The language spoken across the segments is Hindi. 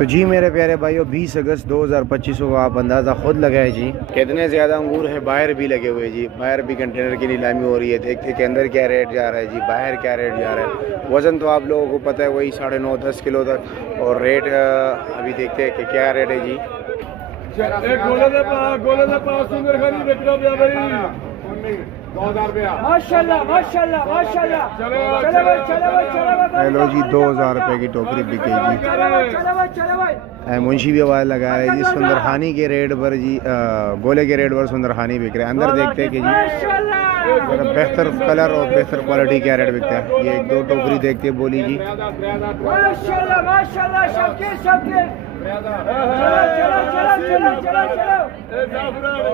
तो जी मेरे प्यारे भाइयों 20 अगस्त 2025 को आप अंदाज़ा खुद लगाए जी कितने ज़्यादा अंगूर है। बाहर भी लगे हुए जी, बाहर भी कंटेनर की नीलामी हो रही है। देखते कि अंदर क्या रेट जा रहा है जी, बाहर क्या रेट जा रहा है। वज़न तो आप लोगों को पता है वही 9.5-10 किलो तक। और रेट अभी देखते हैं कि क्या रेट है जी। माशाल्लाह माशाल्लाह माशाल्लाह। चलो भाई चलो भाई चलो भाई। हेलो जी 2000 रुपये की टोकरी बिकेगी। चलो भाई। मुंशी भी आवाज़ लगा रहे हैं जी सुंदरहानी के रेट पर जी, गोले के रेट पर सुंदरहानी बिक रहे हैं। अंदर देखते हैं कि जी बेहतर कलर और बेहतर क्वालिटी क्या रेट बिकता है। ये एक दो टोकरी देखते हैं बोली जी। माशाल्लाह माशाल्लाह शौकीन शौकीन। चलो चलो चलो चलो चलो चलो।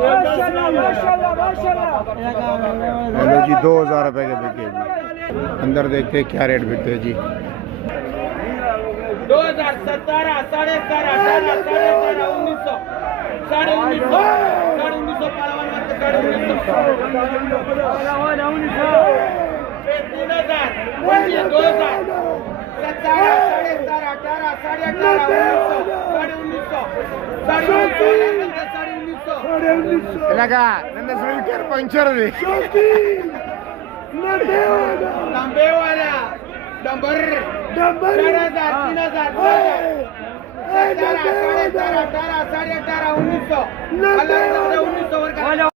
माशाल्लाह माशाल्लाह माशाल्लाह। हेलो जी 2000 रुपये के बिके जी। अंदर देखते हैं क्या रेट बिकते हैं जी। 2017 17.5 18 17.5 1900 1950 1900 पालावन मत 1900 लगा पंचर डंबर 4000 3000 18 18 1900